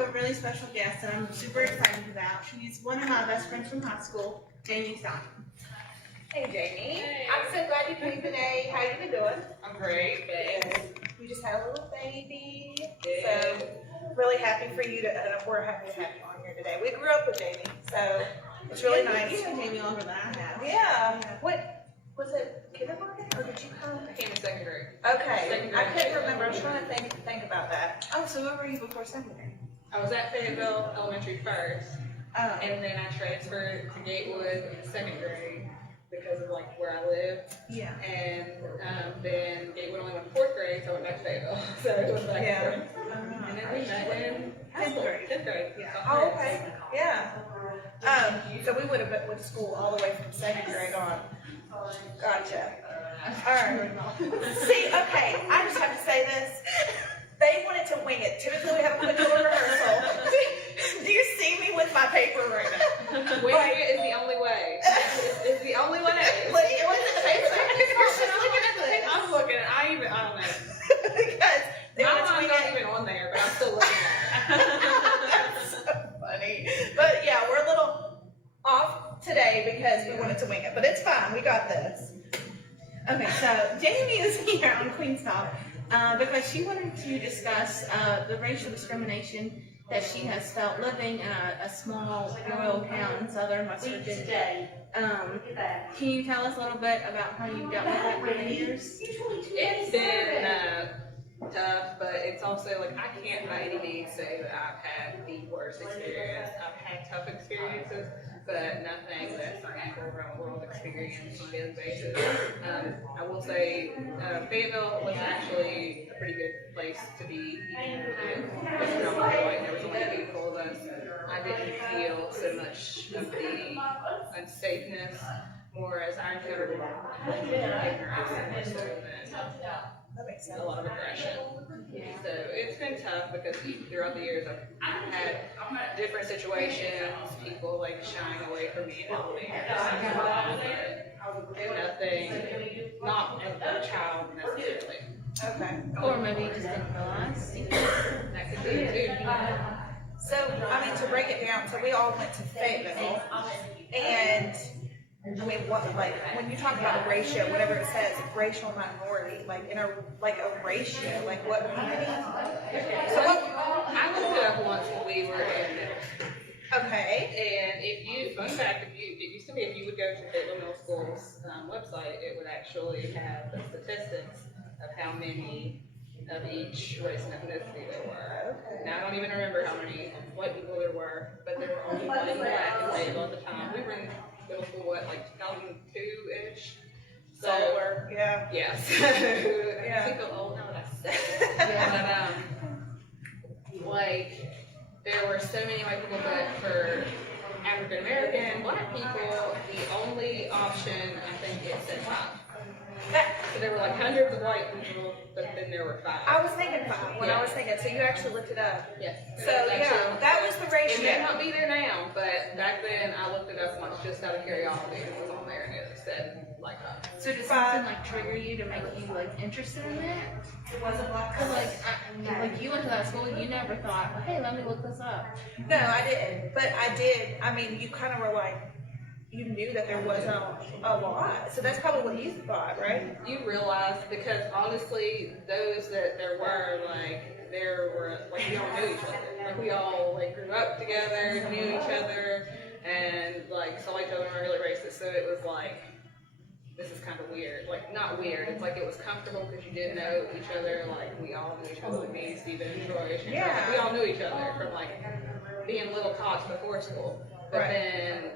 to a really special guest that I'm super excited about. She's one of my best friends from high school, Jamie Stein. Hey, Jamie. Hey. I'm so glad you came today. How you been doing? I'm great, thanks. We just had a little baby. Yeah. So, really happy for you to, we're happy to have you on here today. We grew up with Jamie, so it's really nice. You know Jamie longer than I have. Yeah. What, was it kindergarten or did you come? I came in second grade. Okay. I couldn't remember. I was trying to think about that. Oh, so where were you before secondary? I was at Fayetteville Elementary first, Oh. and then I transferred to Gatewood in second grade because of like where I live. Yeah. And then Gatewood only went to fourth grade, so I went back to Fayetteville. So it was back Yeah. and forth. And then we met in high school, fifth grade. Yeah. Oh, okay. Yeah. So we would have went to school all the way from second grade on. Gotcha. All right. See, okay, I just have to say this. They wanted to wing it. Typically, we have a quick little rehearsal. Do you see me with my paper right now? Winging it is the only way. It's the only way. Look, it wasn't the paper. You're just looking at the thing. I'm looking. I don't know. Because they My wanted to mind's wing not it. even on there, but I'm still looking at it. That's so funny. But yeah, we're a little off today because we wanted to wing it. But it's fine. We got this. Okay, so Jamie is here on Queenstown because she wanted to discuss the racial discrimination that she has felt living in a small rural town in southern West Virginia. Can you tell us a little bit about how you dealt with that over the years? It's been tough, but it's also like I can't by any means say that I've had the worst experience. I've had tough experiences, but nothing that's like a real world experience on a daily basis. I will say Fayetteville was actually a pretty good place to be. It's predominantly white. There was only 8 people of us. I didn't feel so much of the unsafeness, more as I encountered ignorance more so than That makes sense. a lot of aggression. So it's been tough because throughout the years I've had different situations, people like shying away from me and helping me, but nothing, not as a child necessarily. Okay. Or maybe you just didn't realize? That could be it too. So, I mean, to break it down, so we all went to Fayetteville, and I mean, what, like, when you talk about a ratio, whatever it says, racial minority, like, in a ratio, like, what, how many? So I looked it up once when we were in middle school. Okay. And if you, fun fact, it used to be if you would go to Fayetteville Middle School's website, it would actually have the statistics of how many of each race and ethnicity there were. Okay. Now, I don't even remember how many white people there were, but there were only white and black in Fayetteville at the time. We were in middle school, what, like 2002-ish? So, Yeah. yes. Yeah. I feel old now that I say it. But, like, there were so many white people, but for African American, black people, the only option, I think it said 5. So there were like hundreds of white people, but then there were 5. I was thinking 5 when I was thinking, so you actually looked it up. Yes. So, yeah, that was the It may ratio. not be there now, but back then I looked it up once just out of curiosity. It was on there and it said like 5. So did something like trigger you to make you like interested in that? It wasn't black. Cause like you went to that school, you never thought, well, hey, let me look this up. No, I didn't, but I did. I mean, you kind of were like, you knew that there wasn't a lot, so that's probably what you thought, right? You realize, because honestly, those that there were, like, we all knew each other. Like, we all, like, grew up together, knew each other, and, like, saw each other on a regular basis, so it was like, this is kind of weird. Like, not weird, it's like it was comfortable because you did know each other, like, we all knew each other, like me, Steven, Troy, Shannon, Yeah. like, we all knew each other from, like, being little tots before school. But Right. then,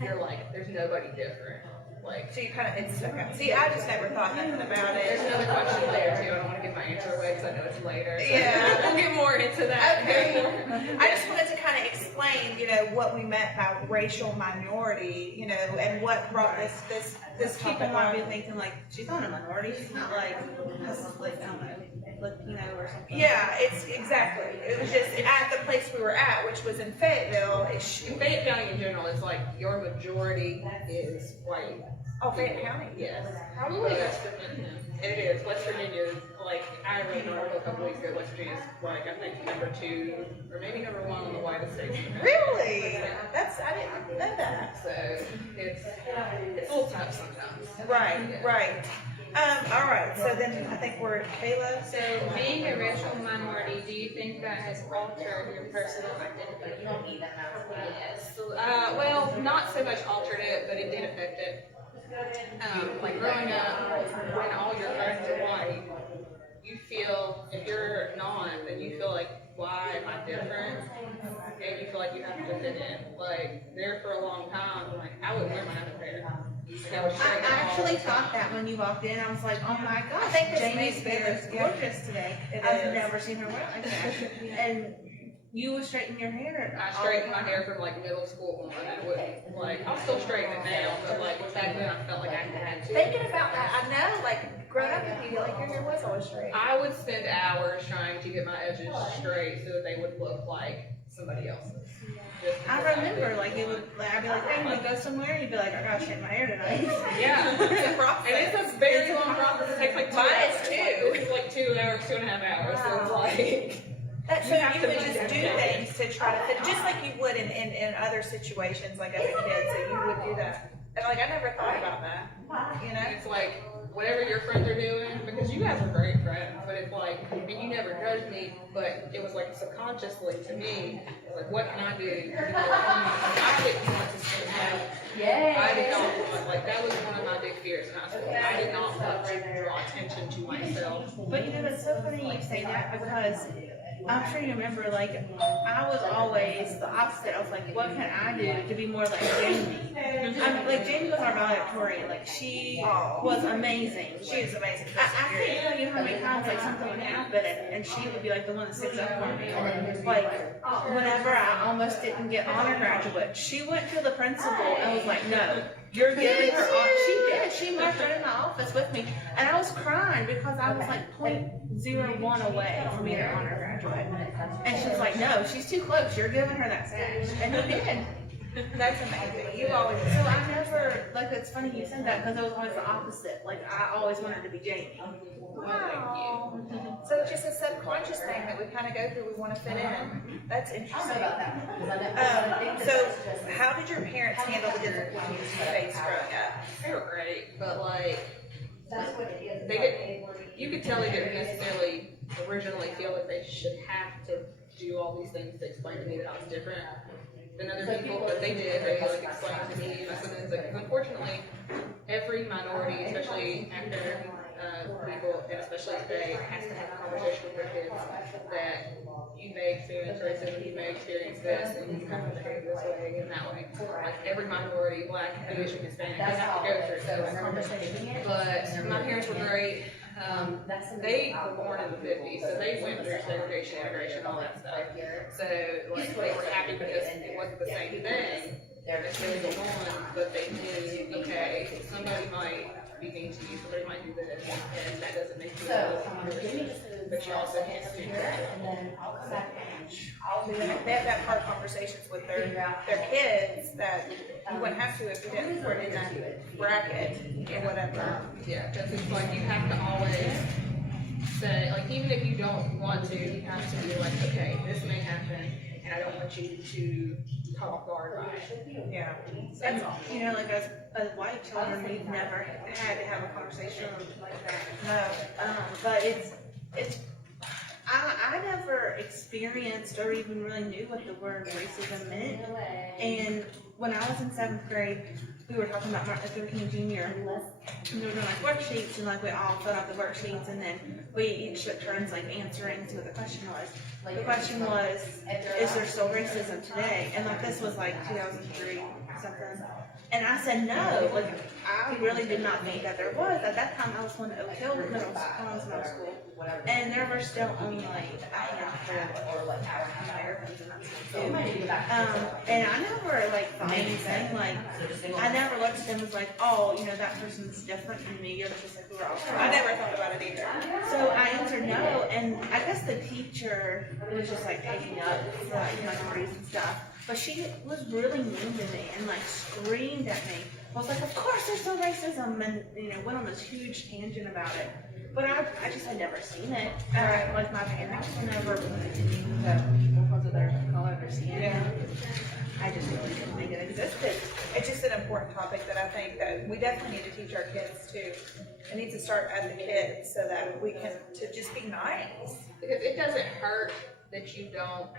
you're like, there's nobody different. Like, So you kind of, it stuck out. See, I just never thought nothing about there's it. another question there too. I don't want to give my answer away because I know it's later. So Yeah. we'll get more into that. Okay. I just wanted to kind of explain, you know, what we meant by racial minority, you know, and what brought this People topic might be on. thinking like, she's not a minority, she's not like, I don't know. Latino or something. Yeah, it's exactly. It was just at the place we were at, which was in Fayetteville. In Fayette County in general, it's like your majority is white. Oh, Fayette County? Yes. Probably. West Virginia. It is. West Virginia, like, I read an article a couple weeks ago, West Virginia is, like, I think number 2, or maybe number 1 on the whitest states. Really? I didn't know that. So, it's a little tough sometimes. Right, right. All right, so then I think we're at Kayla. So, being a racial minority, do you think that has altered your personal identity? Yes. Well, not so much altered it, but it did affect it. Like growing up, when all your friends are white, you feel, if you're not, then you feel like, why am I different? And you feel like you have to fit in. Like, there for a long time, like, I wouldn't wear my own hair. I actually thought that when you walked in, I was like, oh my gosh, I think this Jamie's makes hair is sense. gorgeous today. It I've is. never seen her wear like that. And you would straighten your hair. I straightened my hair from like middle school on, and it would, like, I'll still straighten it now, but like back then I felt like I had to. Thinking about that, I know, like, growing up with you, like, your hair was always straight. I would spend hours trying to get my edges straight so that they would look like somebody else's. Just I because remember, did. like, I'd be like, hey, you wanna go somewhere? And you'd be like, I gotta straighten my hair tonight. Yeah. It's a process. And it's a very long process. It takes like 2 Mine hours. is too. It's like 2 hours, 2.5 hours. So it's like. So You have you to would be just do dedicated. things to try to fit, just like you would in other situations, like other kids, so you would do that. And like, I never thought about that, you know? And it's like, whatever your friends are doing, because you guys are great friends, but it's like, and you never judged me, but it was like subconsciously to me, it's like, what can I do? To be more I didn't want to spend time. I did not want, like, that was one of my big fears in high school. I did not want to draw attention to myself. But you know, it's so funny you say that because I'm sure you remember, like, I was always the opposite. I was like, what can I do to be more like Jamie? I mean, like, Jamie was our valedictorian. Like, she was amazing. She is amazing. I can't tell you how many times, like, something would happen and she would be, like, the one that sticks up for me. Like, whenever I almost didn't get honor graduate, she went to the principal and was like, no, you're giving her honor. She did. She marched right in my office with me. And I was crying because I was, like, 0.01 away from being an honor graduate. And she was like, no, she's too close. You're giving her that sash. And you did. That's amazing. You've always. So I never, like, it's funny you said that because it was always the opposite. Like, I always wanted to be Jamie. Wow. So it's just a subconscious thing that we kind of go through. We want to fit in. That's interesting. So how did your parents handle the difficulties you faced growing up? They were great, but like, they didn't, you could tell they didn't necessarily originally feel that they should have to do all these things to explain to me that I was different than other people, but they did. They like explained to me, and I said things like, unfortunately, every minority, especially after people, and especially today, has to have a conversation with their kids that you may experience racism, you may experience this, and you have to behave this way and that way. Like every minority, Black, Asian, Hispanic, they have to go through that conversation. But my parents were great. They were born in the 50s, so they went through segregation, integration, all that stuff. So like, they were happy because it wasn't the same thing as they go on, but they knew, okay, somebody might be mean to you, somebody might do this, and that doesn't make you a person, but you also can't speak that. They have that hard conversations with their kids that you wouldn't have to if you didn't put in that bracket or whatever. Yeah, because it's like you have to always say, like, even if you don't want to, you have to be like, okay, this may happen, and I don't want you to caught off guard by it. Yeah. That's all. You know, like as white children, we've never had to have a conversation like that. No. But I never experienced or even really knew what the word racism meant. And when I was in 7th grade, we were talking about Martin Luther King Jr. And we were doing like worksheets, and like we all filled out the worksheets, and then we each took turns like answering to what the question was. The question was, is there still racism today? And like this was like 2003 something. And I said no. Like I really did not think that there was. At that time, I was going to Oak Hill middle school, and there were still only a handful of Americans in that school too. And I never like thought anything. Like I never looked at them as like, oh, you know, that person's something's different from me, or just like we were all I never thought about it either. So I answered no, and I guess the teacher was just like taking up memories and stuff. But she was really mean to me and like screamed at me. I was like, of course there's no racism, and went on this huge tangent about it. But I just had never seen it. Like my parents never mentioned because of their color or skin. Yeah. I just really didn't think it existed. It's just an important topic that I think that we definitely need to teach our kids too. It needs to start at the kids so that we can to just be nice. Because it doesn't hurt that you don't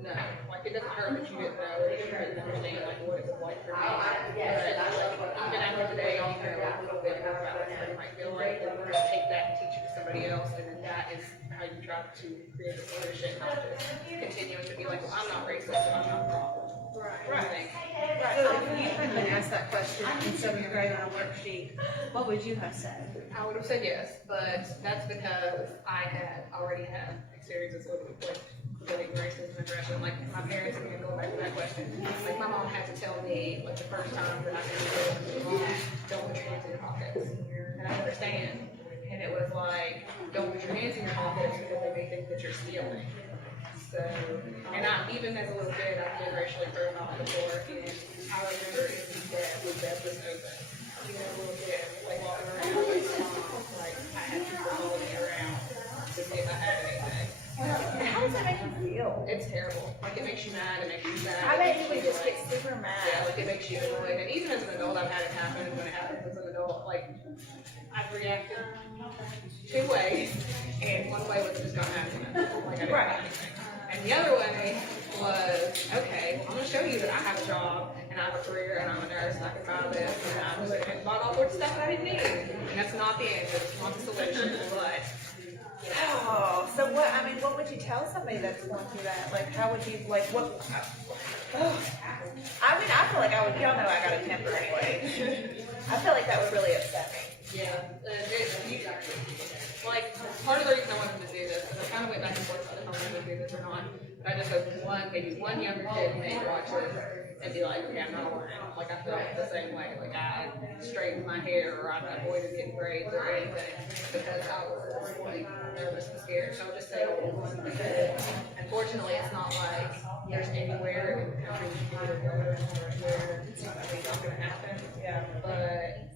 know. Like, it doesn't hurt that you didn't know, or that you didn't understand, like, what it was like for me. But, even after today, you know a little bit more about what somebody might feel like, and just take that and teach it to somebody else, and then that is how you try to create a solution, not just continuing to be like, well, I'm not racist, so I'm not wrong. Right. So if you had been asked that question in seventh grade on a worksheet, what would you have said? I would have said yes, but that's because I had already had experiences with racism and aggression. Like, my parents, I'm gonna go back to that question. Like, my mom had to tell me, like, the first time that I said, Mom, don't put your hands in your pockets. And I understand. And it was like, don't put your hands in your pockets because they may think that you're stealing. So, and even as a little kid, I've been racially profiled before, and I remember it was bed was open. Even a little kid, like walking around with my mom, like I had people following me around to see if I had anything. How does that make you feel? It's terrible. Like, it makes you mad, it makes you sad. I bet you would just get super mad. Yeah, like, it makes you annoyed. And even as an adult, I've had it happen. And when it happens as an adult, like, I've reacted two ways. And one way was just got mad at them. Like, I didn't do anything. And the other way was, okay, I'm going to show you that I have a job, and I have a career, and I'm a nurse, and I can buy this, and I was like, bought all sorts of stuff that I didn't need. And that's not the answer. It's not the solution. But, Oh, so what would you tell somebody that's going through that? Like, how would you, like, what? I feel like I would, y'all know I got a temper anyway. I feel like that would really upset me. yeah, like, part of the reason I wanted to do this, because I kind of went back and forth if I wanted to do this or not. But I just hope maybe one younger kid may watch it and be like, yeah, I'm not learning. Like, I felt the same way. Like, I straightened my hair, or I avoided getting braids or anything because I was like nervous and scared. So I'll just say one because unfortunately it's not like there's anywhere in the country where it's not going to happen. Yeah. But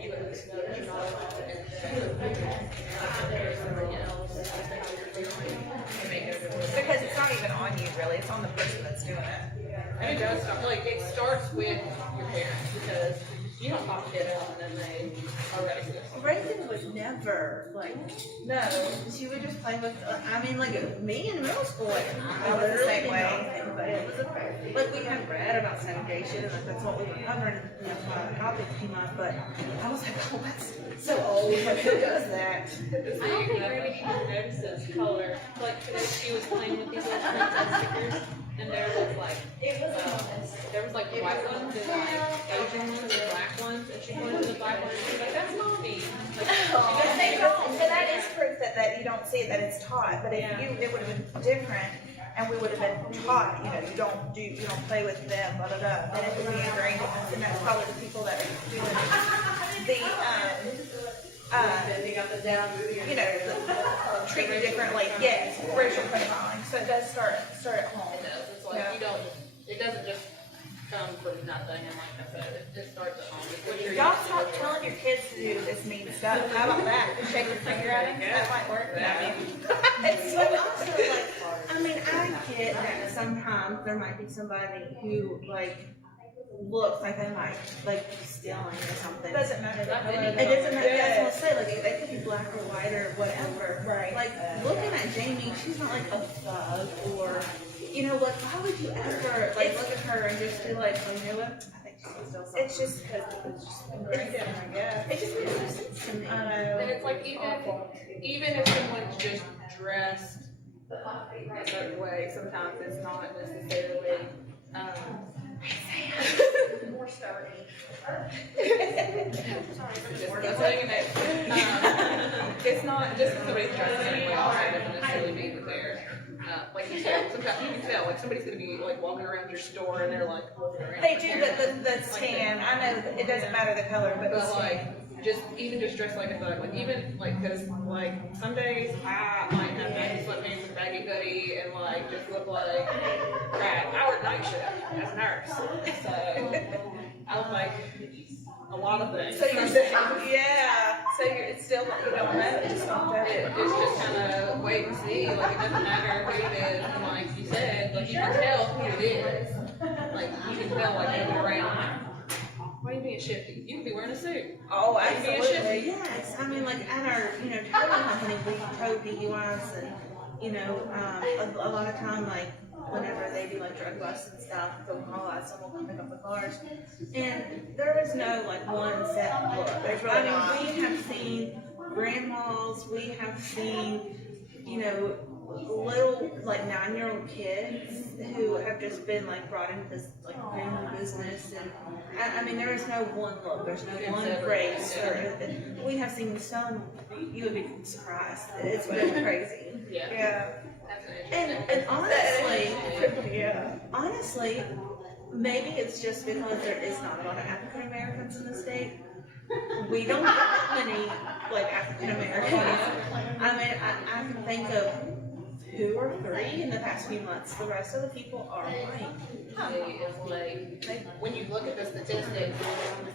you at least know that you're not alone, and that somebody else is how you're feeling and make it a good Because it's not even on you, really. It's on the person that's doing it. And it does start, like, it starts with your parents, because you don't pop a kid out and then they are racist. Reagan was never like, No. she would just play with, like me in middle school, like, I was the literally same didn't way. know anything, but it was like, we had read about segregation, and like, that's what we were covering, that's why the topic came up, but I was like, oh, that's so old, like, who does that? I don't think Ruby even notices color. Like, today she was playing with these little princess stickers, and there was like white ones and like Asian ones and black ones, and she pointed to the black ones and she's like, that's mommy. Like, But they don't, and that is proof that you don't see it, that it's taught. But if it would have been different, and we would have been taught, you don't play with them, blah, blah, blah, then it would be ingrained in us, and that's probably the people that are doing treated differently, yes, racial profiling. So it does start at home. It does. It's like, it doesn't just come from nothing, and like I said, it just starts at home. It's what you're Y'all used to. stop telling your kids to do this mean stuff. How about that? Shake your finger at him. That might work. It's so But also, like, I get that sometimes there might be somebody who, like, looks like they might, like, be stealing or something. It doesn't matter the color. It doesn't matter, that's what I say, like, they could be black or white or whatever. Right. Like, looking at Jamie, she's not like a thug or, like, why would you ever, like, look at her and just be like, oh, you know what? I think she can steal something. It's just because it's just ingrained in them, I guess. It just makes no sense to me. And it's like, even if someone's just dressed a certain way, sometimes it's not necessarily, More starting. It's not just because somebody's dressed a certain way, also doesn't necessarily mean that they're, like you said, sometimes you can tell, like somebody's gonna be like walking around your store and they're like looking around. They do the tan. I know it doesn't matter the color, but the But like, tan. just even just dress like a thug, like even like because like some days I might have baggy sweatpants and baggy hoodie and like just look like crap. I work night shift as a nurse, so I look like a lot of things. So you're yeah. So it's still like you don't know. It's just It's just kind of wait and see. Like it doesn't matter who it is, and like you said, like you can tell who it is. Like you can tell like moving around. Like, why are you being shifty? You could be wearing a suit. Oh, You could be a shifty. Yes, I mean, like at our, towing company, we tow DUIs and, a lot of time, like, whenever they do like drug busts and stuff, they'll call out, someone will come pick up the cars. And there is no like one set look. There's really not. We have seen grandmas, we have seen, little like 9-year-old kids who have just been like brought into this like family business, and I mean there is no one look, there's no one race, we have seen some, you would be surprised, it's been crazy. Yeah. And honestly, Yeah. honestly, maybe it's just because there is not a lot of African Americans in the state. We don't get that many like African Americans. I mean, I can think of 2 or 3 in the past few months. The rest of the people are white. It's like when you look at the statistics,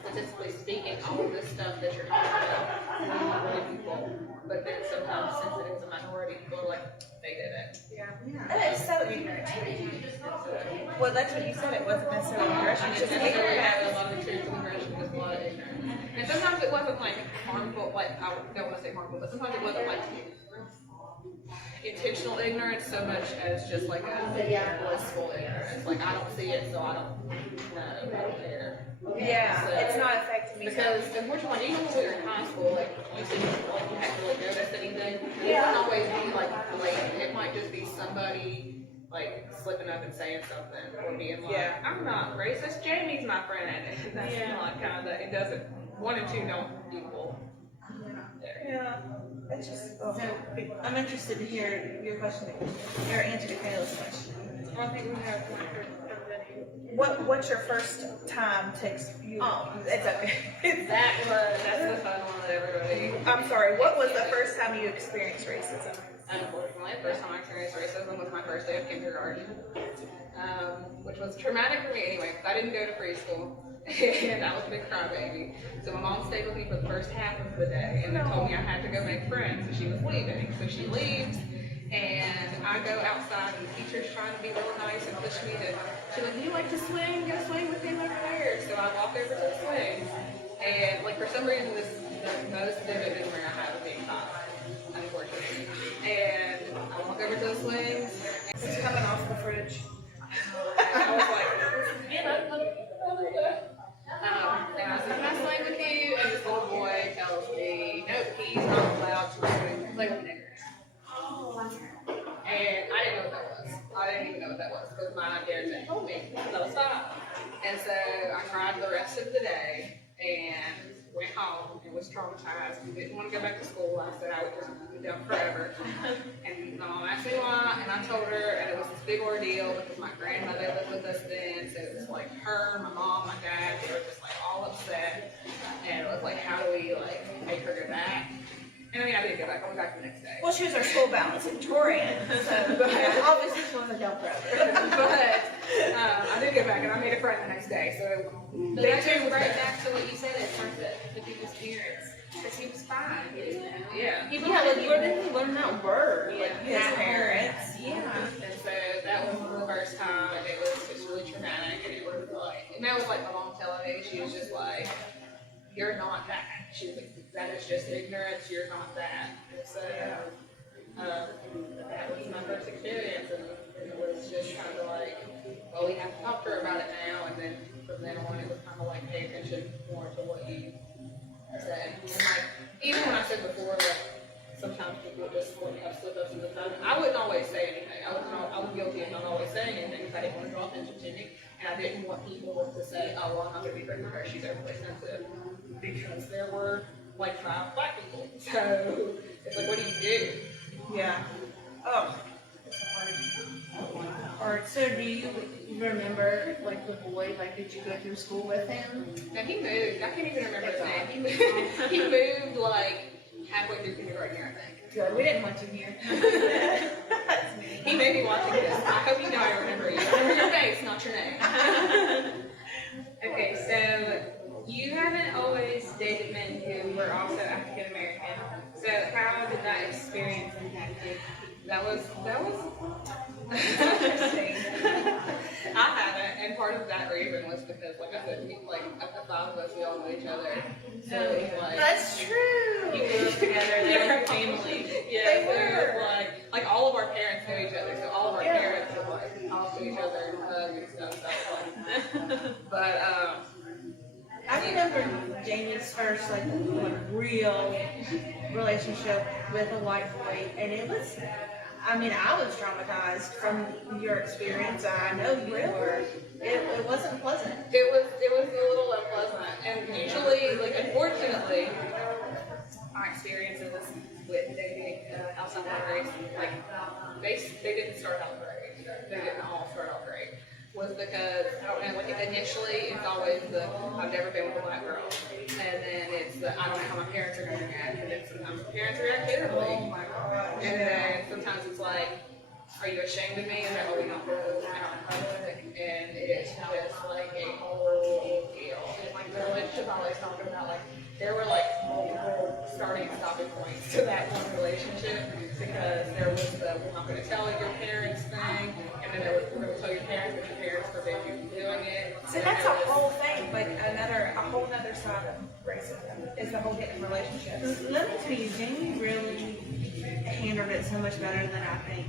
statistically speaking, all of this stuff that you're talking about, really people, but then sometimes since it is a minority, people are like, they did it. Yeah. That is so ignorant to me. Well, that's what you said. It wasn't necessarily aggression. It's just Necessarily ignorant. have a lot of experience with aggression, just a lot of ignorance. And sometimes it wasn't like harmful, like I don't want to say harmful, but sometimes it wasn't like intentional ignorance so much as just like a blissful ignorance. Like I don't see it, so I don't know, I don't care. Yeah, So, it's not affecting me. because unfortunately, even when we were in high school, like you said, like you had to like notice anything. It wouldn't always be like blatant. It might just be somebody like slipping up and saying something or being like, "I'm not racist. Jamie's my friend." And that's not kind of that. It doesn't. 1 and 2 don't equal. Yeah. It's just. So I'm interested to hear your question, your answer to Kayla's question. I think we have time for What's your first time text? It's okay. That's the fun one that everybody. I'm sorry. What was the first time you experienced racism? Unfortunately, the first time I experienced racism was my first day of kindergarten, which was traumatic for me anyway, because I didn't go to preschool, and I was a big crybaby. So my mom stayed with me for the first half of the day, and then told me I had to go make friends, so she was leaving. So she leaves, and I go outside, and the teacher's trying to be real nice and push me to, she's like, "Do you like to swing? Go swing with him over there." So I walk over to the swing, and like for some reason, this the most vivid memory I have of being caught, unfortunately. And I walk over to the swings. It's coming off the fridge. I was like, and I said, "Can I swing with you?" And this little boy tells me, "Nope, he's not allowed to play with niggers." And I didn't know what that was. I didn't even know what that was because my parents had told me, "No, stop." And so I cried the rest of the day and went home and was traumatized and didn't want to go back to school. I said I would just be done forever. And my mom asked me why, and I told her, and it was this big ordeal because my grandmother lived with us then, so it was like her, my mom, my dad, they were just like all upset. And it was like, how do we like make her go back? And I mean, I didn't go back. I went back the next day. Well, she was our school valedictorian, so obviously she wasn't down forever. But I did go back, and I made a friend the next day. So But they that too goes was right back. back to what you said at first, the people's parents. Because he was fine. Yeah. He Yeah, like where did he learn that word? Like His parents. Yeah. And so that was the first time, and it was just really traumatic. And it was like, and that was like my mom telling me, she was just like, "You're not that." She was like, "That is just ignorance. You're not that." And so that was my first experience, and it was just kind of like, well, we have to talk to her about it now. And then from then on, it was kind of like pay attention more to what you say. And like, even when I said before that sometimes people just like have slip-ups in the phone, I wouldn't always say anything. I was guilty of not always saying anything because I didn't want to draw attention to me, and I didn't want people to say, "Oh, well, I'm not going to be friends with her. She's overly sensitive," because there were like 5 black people. So it's like, what do you do? Yeah. Oh. Or so do you remember, like, the boy? Like, did you go through school with him? Now he moved. I can't even remember his name. He moved like halfway through kindergarten year, I think. Good. We didn't want you here. He may be watching this. I hope you know I remember you. I remember your face, not your name. Okay, so you haven't always dated men who were also African American. So how did that experience impact you? That was interesting. I haven't, and part of that reason was because, like I said, like of the five of us, we all know each other. So it was like That's true. You grew up together, they were family. yeah, They so it were. was like all of our parents know each other, so all of our Yeah. parents would like talk to each other and hug and stuff. So that was fun. But I remember Jamie's first, like real relationship with a white boy, and it was, I mean, I was traumatized from your experience. I know you were. It wasn't pleasant. it was a little unpleasant, and usually, like unfortunately, my experiences with dating outside my race, like they didn't start out great. They didn't all start out great. Was because I don't know, like initially it's always the I've never been with a black girl, and then it's the I don't know how my parents are going to react, and then sometimes the parents react terribly, Oh my God. and then sometimes it's like, are you ashamed of me? Is that what we don't go out in public? And it's just like a whole deal. And like the relationship I always talking about, like there were like multiple starting and stopping points to that one relationship because there was the we're not going to tell your parents thing, and then there was we're going to tell your parents, but your parents forbid you from doing it. So that's a whole thing, like a whole other side of racism is the whole getting relationships. Let me tell you, Jamie really handled it so much better than I think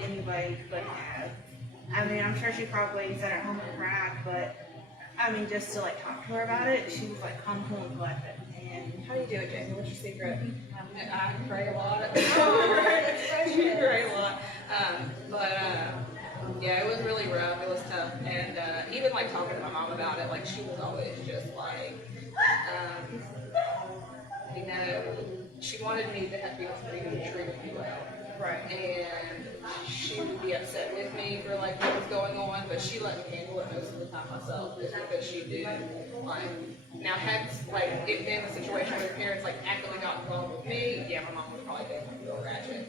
anybody could have. I mean, I'm sure she probably sat at home and cried, but I mean, just to like talk to her about it, she was like calm, cool, and collected. And How do you do it, Jamie? What's your secret? I pray a lot. Oh, that's I pray a lot. Yeah, it was really rough. It was tough, and even like talking to my mom about it, like she was always just like, you know, she wanted me to have people treat me well. Right. And she would be upset with me for like what was going on, but she let me handle it most of the time myself, just because she did. Like, now had like it been a situation where your parents like actively got involved with me, yeah, my mom would probably think I'm real ratchet.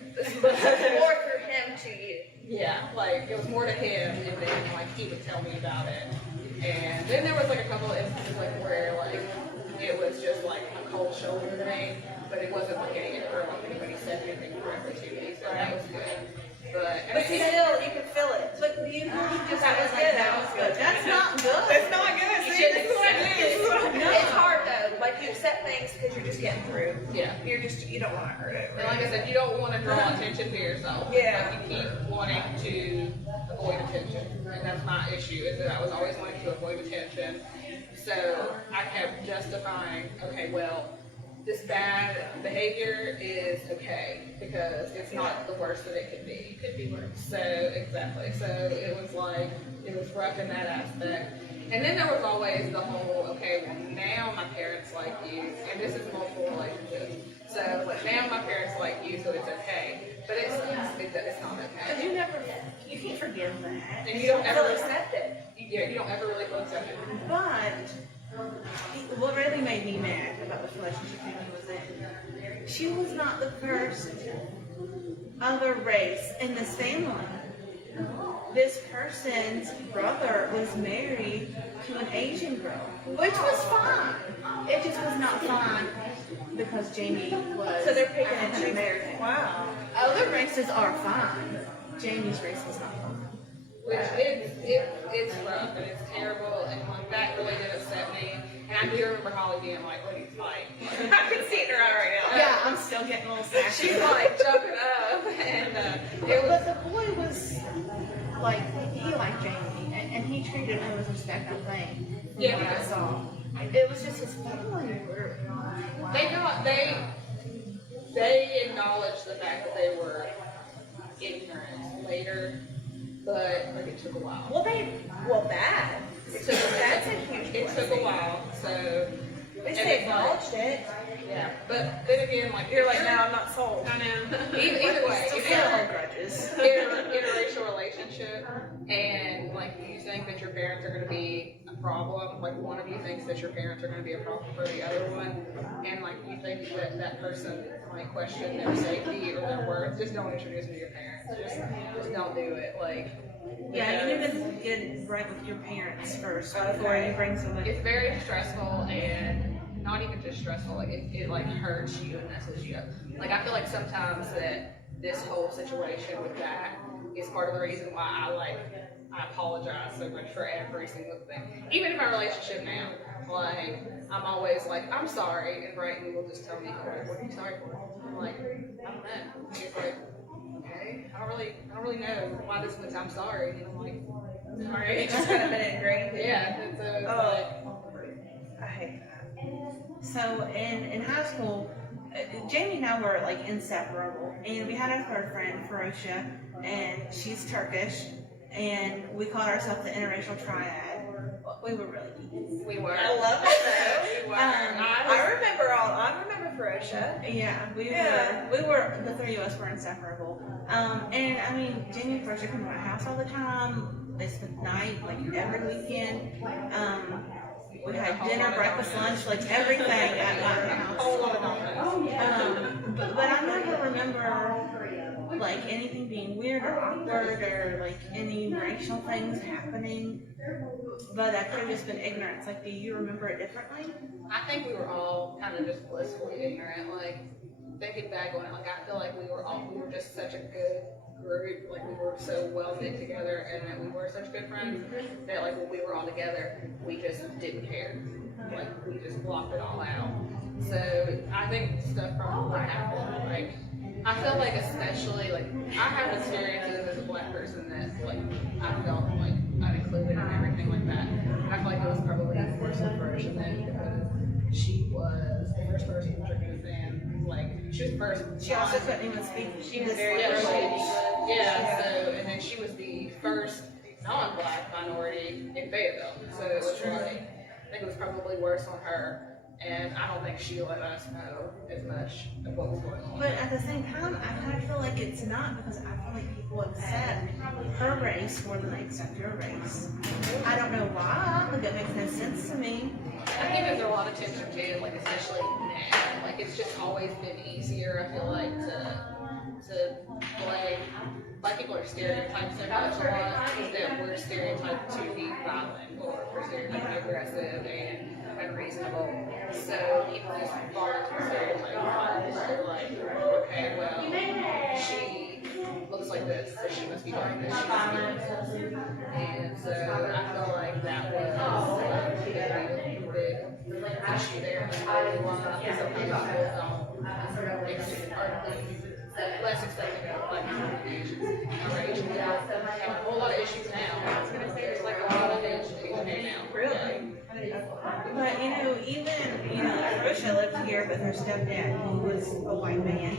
More for him to you. Yeah, like it was more to him, and then like he would tell me about it. And then there was like a couple of instances like where like it was just like a cold shoulder to me, but it wasn't like any or like anybody said anything directly to me, so that was good. But But still, you can feel it. but you just That was like good. that was good. That's not good. It's not good. You See, this is what I do. shouldn't- This is what I do. It's hard though. Like you accept things because you're just getting through. yeah. You don't want to hurt it. And like I said, you don't want to draw attention to yourself. Yeah. Like you keep wanting to avoid attention. And that's my issue, is that I was always wanting to avoid attention. So I kept justifying, okay, well, this bad behavior is okay because it's not the worst that it could be. It could be worse. So, exactly. So it was like, it was rough in that aspect. And then there was always the whole, okay, well, now my parents like you, and this is multiple relationships. So, like, now my parents like you, so it's okay. But it's not Because okay. you can't forgive that. And you don't Feel ever, accepted. yeah, you don't ever really feel accepted. But what really made me mad about this relationship Jamie was in, she was not the first other race in this family. This person's brother was married to an Asian girl, which was fine. It just was not fine because Jamie was. So they're picking and African choosing. American. Wow. Other races are fine. Jamie's race was not fine. Which it's rough and it's terrible, and like that really did upset me. And I do remember Holly being like, "What do you fight?" I can see it in her eye right now. Yeah, I'm still getting a little sassy. She's like jumping up, and it was But the boy was like he liked Jamie, and he treated her with respect. I think. From Yeah, what I because- saw. It was just his family were. they acknowledged the fact that they were ignorant later, but like it took a while. That. It took That's a huge It took a while, so At least they acknowledged it. yeah. But then again, like You're like, no, I'm not sold. I know. Either way, Still if feel you're hold grudges. in an interracial relationship and like think that your parents are going to be a problem, like one of you thinks that your parents are going to be a problem for the other one, and like you think that that person might question their safety or their worth, just don't introduce them to your parents. Just don't do it. Like, Yeah, you need to get right with your parents first before you bring somebody. it's very stressful, and not even just stressful, like it like hurts you and messes you up. Like I feel like sometimes that this whole situation with that is part of the reason why I apologize so much for every single thing. Even in my relationship now, like I'm always like, I'm sorry, and Brayton will just tell me, what are you sorry for? I'm like, I don't know. He's like, okay, I don't really know why this was, I'm sorry. And I'm like, sorry. It's just kind of been ingrained. Yeah, and so it's like, I hate that. So in high school, Jamie and I were like inseparable, and we had a third friend, Ferocia, and she's Turkish, and we called ourselves the interracial triad. We were really geeky. we were. I love it though. We were. I remember Ferocia. Yeah, we Yeah. were the three of us were inseparable. And I mean, Jamie and Ferocia come to my house all the time. They spent the night like every weekend. We had dinner, breakfast, lunch, like everything at my house. Whole lot of dominoes. But I never remember like anything being weird or awkward or like any racial things happening. But that could have just been ignorance. Like, do you remember it differently? I think we were all kind of just blissfully ignorant. Like, thinking back on it, like I feel like we were just such a good group. Like we were so well knit together, and that we were such good friends that like when we were all together, we just didn't care. Like we just blocked it all out. So I think stuff probably happened. Like I feel like especially like I have experiences as a black person that like I felt like I'd included and everything like that. And I feel like it was probably worse for Ferocia then because she was the first person to understand. Like she was the first. She also couldn't even speak. She was very so and then she was the first non-black minority in Fayetteville. So it was really, I think it was probably worse on her. And I don't think she let us know as much of what was going on. But at the same time, I kind of feel like it's not, because I feel like people accept her race more than they accept your race. I don't know why, but it makes no sense to me. I think there's a lot of tension too, like especially now. Like it's just always been easier, I feel like, to play. Black people are stereotyped so much a lot that we're stereotyped to be violent or we're stereotyped to be aggressive and unreasonable. So people just fall into a stereotype. Like, okay, well, she looks like this, so she must be doing this, she must be doing this. And so I feel like that was a big issue there. Sometimes people don't less expecting of like our age. We have a whole lot of issues now. There's like a lot of issues now. Really? But even Ferocia lived here with her stepdad, who was a white man.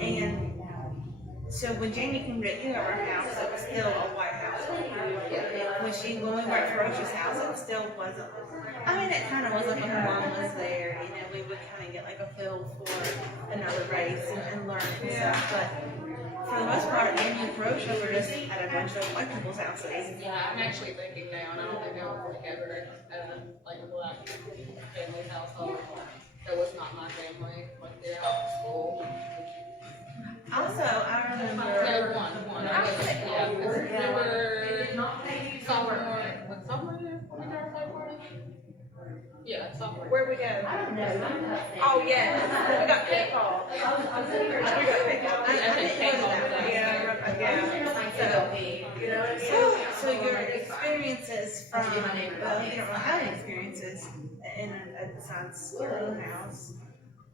And so when Jamie came to our house, it was still a white house. When we were at Ferocia's house, it still wasn't. I mean, it kind of was like when her mom was there. We would kind of get like a feel for another race and learn and stuff. But for the most part, Jamie and Ferocia were just at a bunch of white people's houses. Yeah, I'm actually thinking now, and I don't think I was like ever like a black family household. That was not my family. Like they're out of school. Also, I remember. No, one. I was remember sophomore year when our flight party. Yeah, sophomore. Where'd we go? I don't know. Oh yes, we got paintball. We got paintball. I didn't go to that. Yeah. So your experiences from, you don't have any experiences in a science house,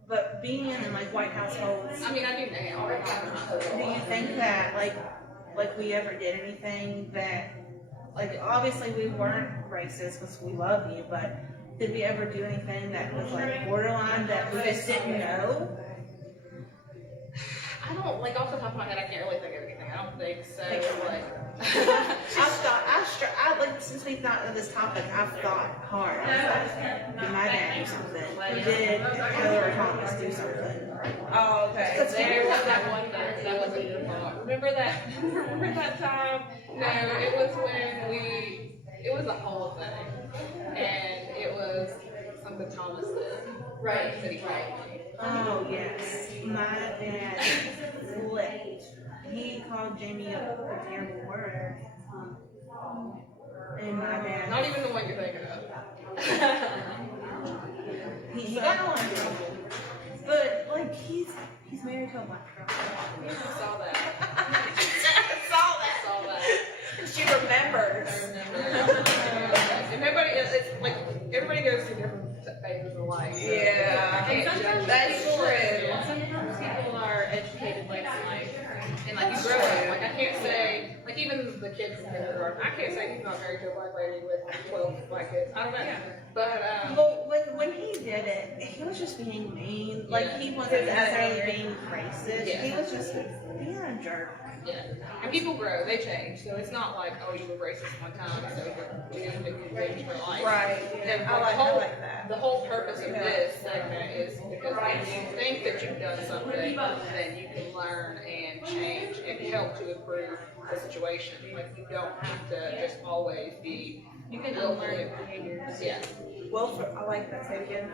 but being in like white households, I mean, I do now. do you think that like we ever did anything that, like obviously we weren't racist because we love you, but did we ever do anything that was like borderline that we just didn't know? I don't, like off the top of my head, I can't really think of anything. I don't think so. Like, since we thought of this topic, I've thought hard. I was like, did my dad do something? Did Heather or Thomas do something? Oh, okay. Because there was that one guy that wasn't your fault. Remember that? Remember that time? No, it was when it was a whole thing, and it was something Thomas did. Right. That he called me. Oh, yes. My dad flipped. He called Jamie a terrible word. And my dad, Not even the one you're thinking of. he got in a lot of trouble. But, like, he's married to a black girl. Saw that. Saw that. Saw that. She remembers. I remember. And it's like everybody goes through different phases of life. So Yeah. I can't And sometimes judge That's people. true. Sometimes people are educated later in life. And like you grow up, like I can't say, like even the kids in kindergarten, I can't say he's not married to a black lady with 12 black kids. I don't know. But Well, when he did it, he was just being mean. Like, Yeah. he wasn't He was out of necessarily anger. being racist. Yeah. He was just being a jerk. yeah, and people grow, they change. So it's not like, oh, you were racist one time, so you're doomed and condemned for life. Right. And I like that. the whole purpose of this segment is because when you think that you've done something, then you can learn and change and help to improve the situation. Like you don't have to just always be. You can unlearn behaviors. Yeah. I like that. Say it again.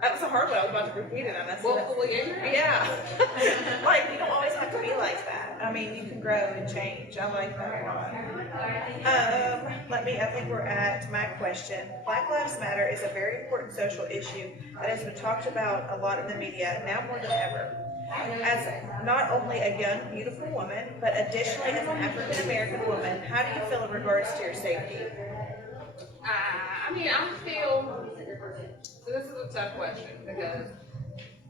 That was a hard one. I was about to repeat it. I messed it up. Willfully ignorant. Yeah. Like, you don't always have to be like that. I mean, you can grow and change. I like that a lot. I think we're at my question. Black Lives Matter is a very important social issue that has been talked about a lot in the media, now more than ever. As not only a young, beautiful woman, but additionally as an African American woman, how do you feel in regards to your safety? I mean, I feel, so this is a tough question because,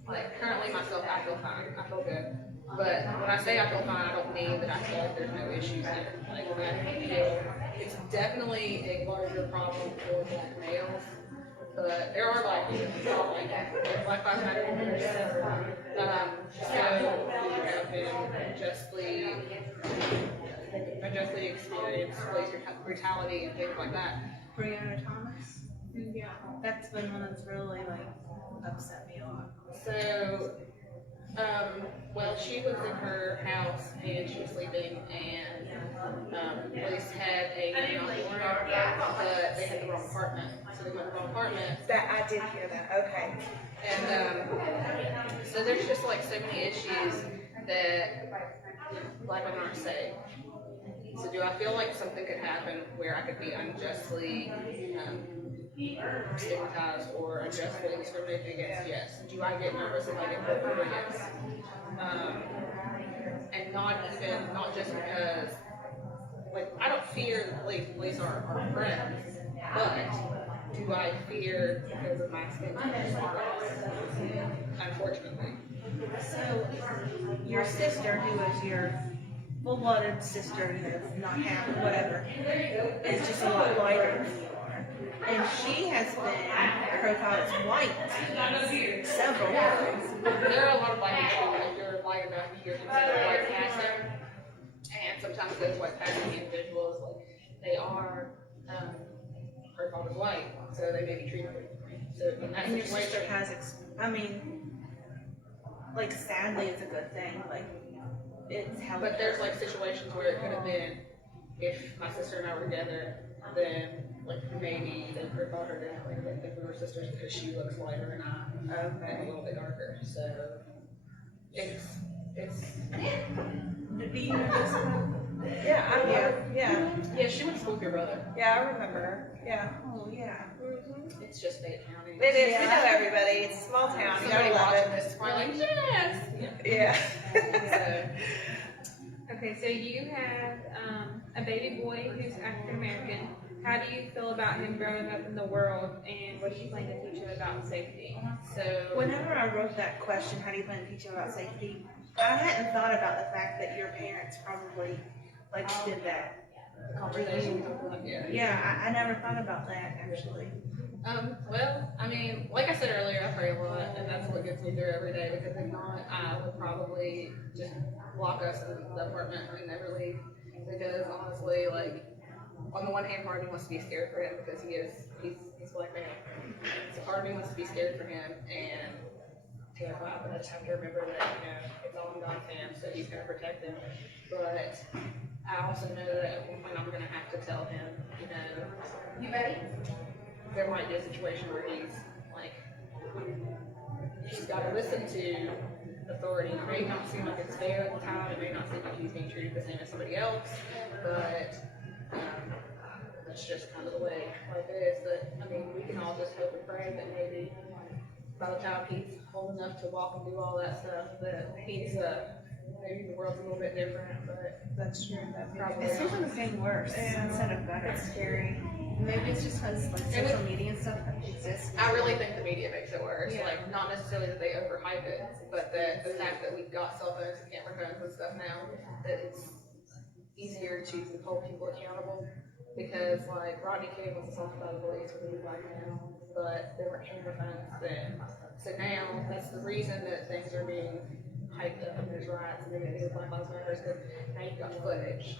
like, currently myself, I feel fine. I feel good. But when I say I feel fine, I don't mean that I feel like there's no issues here. Like, I feel it's definitely a larger problem for black males. But there are black people, like Black Lives Matter movement, so who have been unjustly experienced police brutality and things like that. Breonna Thomas. Yeah. That's been one that's really, like, upset me a lot. So, well, she was in her house and she was sleeping, and police had a warrant, but they had the wrong apartment. So they went to the wrong apartment. That I did hear that. Okay. And so there's just like so many issues that black women aren't safe. So do I feel like something could happen where I could be unjustly stigmatized or unjustly discriminated against? Yes. Do I get nervous if I get pulled over? Yes. And not just because, like, I don't fear the police. The police are our friends. But do I fear because of my skin color? Unfortunately. So, your sister, who is your full-blooded sister, who is not half, whatever, is just a lot lighter than you are. And she has been profiled as white several times. There are a lot of black people, if you're light enough, you're considered white passing. And sometimes those white passing individuals, like, they are profiled as white, so they may be treated differently. So in that And your sister situation, has, like, sadly, it's a good thing. Like, it's how. but there's like situations where it could have been, if my sister and I were together, then like maybe they profiled her differently than if we were sisters because she looks lighter and I'm a little bit darker. So it's Do you know this? Yeah. she went to school with your brother. Yeah, I remember. Yeah. Oh, yeah. It's just Fayette County. It is. We Yeah. know everybody. It's a small town. You Somebody gotta love watching it. this is probably like, yes. Yeah. So, Okay, so you have a baby boy who's African American. How do you feel about him growing up in the world, and what do you plan to teach him about safety? so Whenever I wrote that question, how do you plan to teach him about safety? I hadn't thought about the fact that your parents probably, like, did that. conversation. Yeah. Yeah, I never thought about that, actually. Well, I mean, like I said earlier, I pray a lot, and that's what gets me through every day, because if not, I would probably just lock us in the apartment and never leave. Because honestly, like, on the one hand, part of me wants to be scared for him because he's black man. So part of me wants to be scared for him, and terrified, but I just have to remember that, you know, it's all in God's hands, so He's gonna protect him. But I also know that at one point I'm gonna have to tell him, you know, You ready? there might be a situation where he's gotta listen to authority. It may not seem like it's fair at the time, it may not seem like he's being treated the same as somebody else, but that's just kind of the way life is. But I mean, we can all just hope and pray that maybe by the time he's old enough to walk and do all that stuff, that he's maybe the world's a little bit different, but That's true. probably It seems like it's getting worse instead of better. It's scary. Maybe it's just because like social media and stuff exists. I really think the media makes it worse. Yeah. Like, not necessarily that they overhype it, but that the fact that we've got cell phones and camera phones and stuff now, that it's easier to hold people accountable. Because, like, Rodney King was assaulted by the police when he was black now, but there were camera phones then. So now, that's the reason that things are being hyped up and there's riots and everything with Black Lives Matter, because now you've got footage.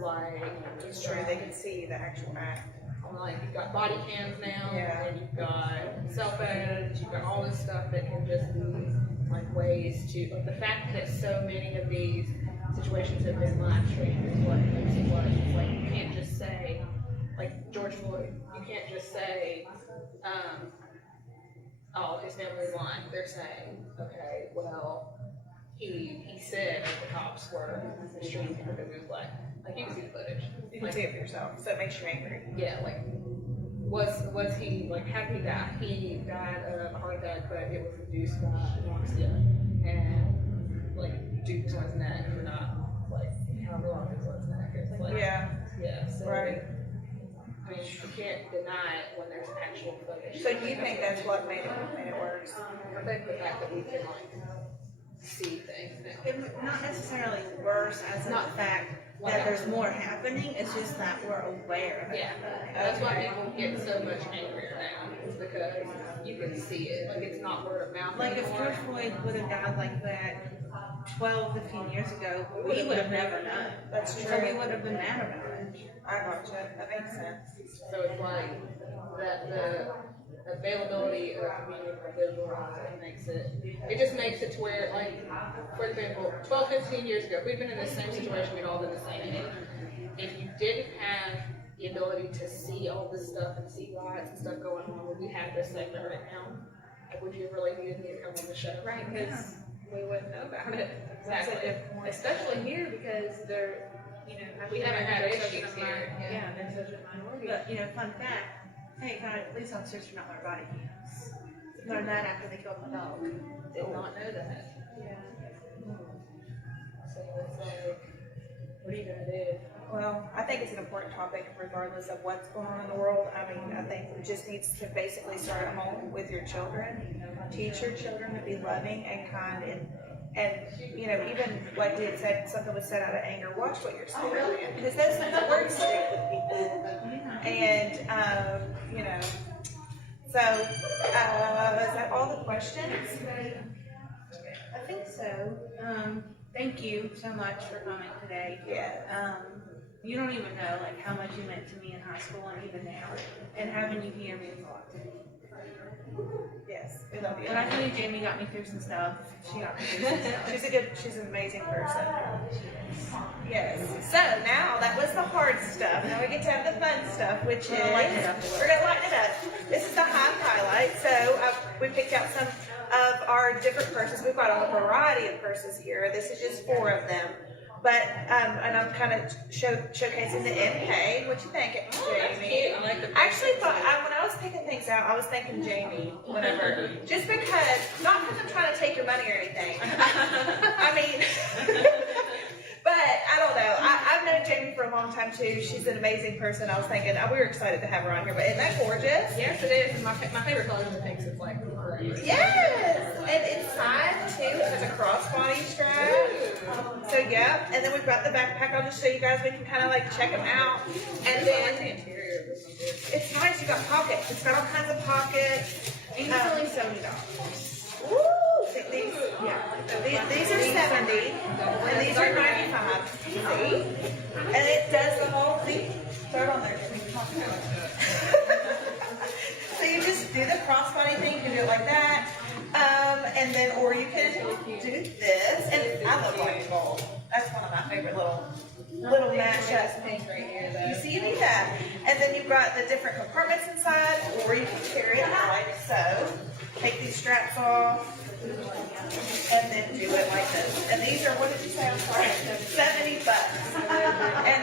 Like, It's true. They can see the actual act. like, you've got body cams now, Yeah. and you've got cell phones, you've got all this stuff that can just be, like, ways to, like, the fact that so many of these situations have been live streamed is what makes it worse. It's like, you can't just say, like, George Floyd, you can't just say, oh, his family's lying. They're saying, okay, well, he said that the cops were mistreating him because he was black. Like, you can see the footage. You can see it for yourself, so it makes you angry. Yeah, like, was he, like, how did he die? He died of a heart attack, but it was induced by anorexia. And, like, duped to his neck for not, like, however long it was his neck. It's like, yeah, so, Right. I mean, you can't deny it when there's actual footage. So you think that's what made it worse? I think the fact that we can, like, see things now. It's not necessarily worse as in the fact that there's more happening, it's just that we're aware of it. Yeah, that's why people get so much angrier now, is because you can see it. Like, it's not word of mouth Like if anymore. George Floyd would have died like that 12, 15 years ago, we would have never known. That's So we true. would have been mad about it. I gotcha. That makes sense. So it's like that the availability of being able to visualize it makes it just makes it to where, like, for example, 12, 15 years ago, if we'd been in the same situation, we'd all been the same age. If you didn't have the ability to see all this stuff and see riots and stuff going on, would we have this segment right now? Like, would you really need me to come on the show? Right, because we wouldn't know about it. That's a Exactly. good point. Especially here because they're, you know, We haven't had they're such issues a here, yeah. Yeah, they're such a minority. But, you know, fun fact, hey, police officers do not wear body cams. Learned that after they killed my dog. Did not know that. Yeah. So it's like, what are you gonna do? Well, I think it's an important topic regardless of what's going on in the world. I mean, I think it just needs to basically start at home with your children. Teach your children to be loving and kind and you know, even like we had said, something was said out of anger, watch what you're saying. Because those words stick with people. And, you know, so, is that all the questions? I think so. Thank you so much for coming today. Yeah. You don't even know like how much you meant to me in high school and even now. And having you here means a lot to me. Yes, we love you. And I know Jamie got me through some stuff. She got me through some stuff. She's an amazing person. Yes. So now that was the hard stuff. Now we get to have the fun stuff, which is, We're gonna lighten it up a little. we're gonna lighten it up. This is the highlight. So we picked out some of our different purses. We've got a variety of purses here. This is just 4 of them. But, and I'm kind of showcasing the MK. What you think, Jamie? I like the I actually thought, when I was picking things out, I was thinking Jamie, whatever. Just because, not because I'm trying to take your money or anything. I mean, but I don't know. I've known Jamie for a long time too. She's an amazing person. I was thinking, we were excited to have her on here, but isn't that gorgeous? Yes, it is. And my favorite color is the pink. It's like great. Yes! And inside too, it has a crossbody strap. So yeah, and then we've got the backpack. I'll just show you guys. We can kind of like check them out. And The then interior of this is good. it's nice. You got pockets. It's got all kinds of pockets. And it's only $70. Ooh, these, yeah. These are 70, and these are 95. See? And it does the whole thing. Throw it on there. So you just do the crossbody thing. You can do it like that. And then, favorite little mashup. Pink right here, You though. see, you need that. And then you've got the different compartments inside, or you can carry it like so. Take these straps off, and then do it like this. And these are, what did you say? I'm sorry, $70. And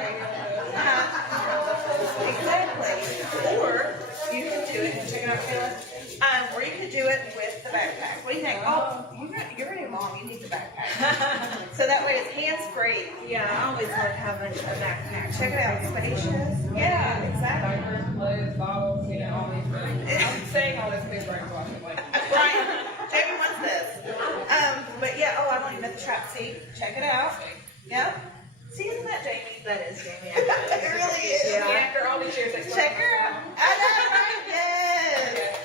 exactly. Or you can do it. Check it out, Kayla. Or you can do it with the backpack. What do you think? Oh, you're a mom. You need the backpack. So that way it's hands-free. Yeah, I always love having a backpack. Check it out. Spacious. Yeah, exactly. Diapers, clothes, bottles, you know, all these things. I'm saying all this because right now I'm like, Right. Jamie wants this. But yeah, oh, I don't even know the trap. See? Check it out. Yeah? See, isn't that Jamie? That is Jamie. It really is. after all these years, I still Check her out. I know, right? Yes.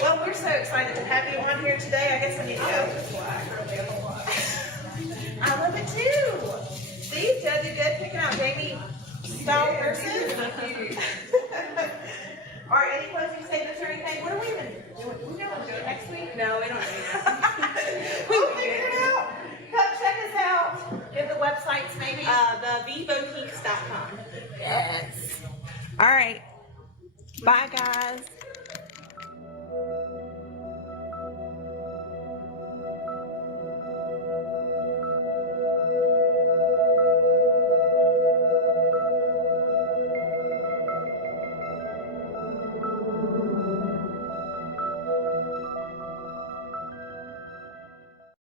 Well, we're so excited to have you on here today. I guess we need to go. I love it too. See, Joe did good picking out Jamie style purses. All right, any closing statements or anything? What are we even doing? Do we know what we're doing next week? No, we don't do that. We'll figure it out. Come check us out. Give the websites maybe. The VBoutiques.com. Yes. All right. Bye, guys.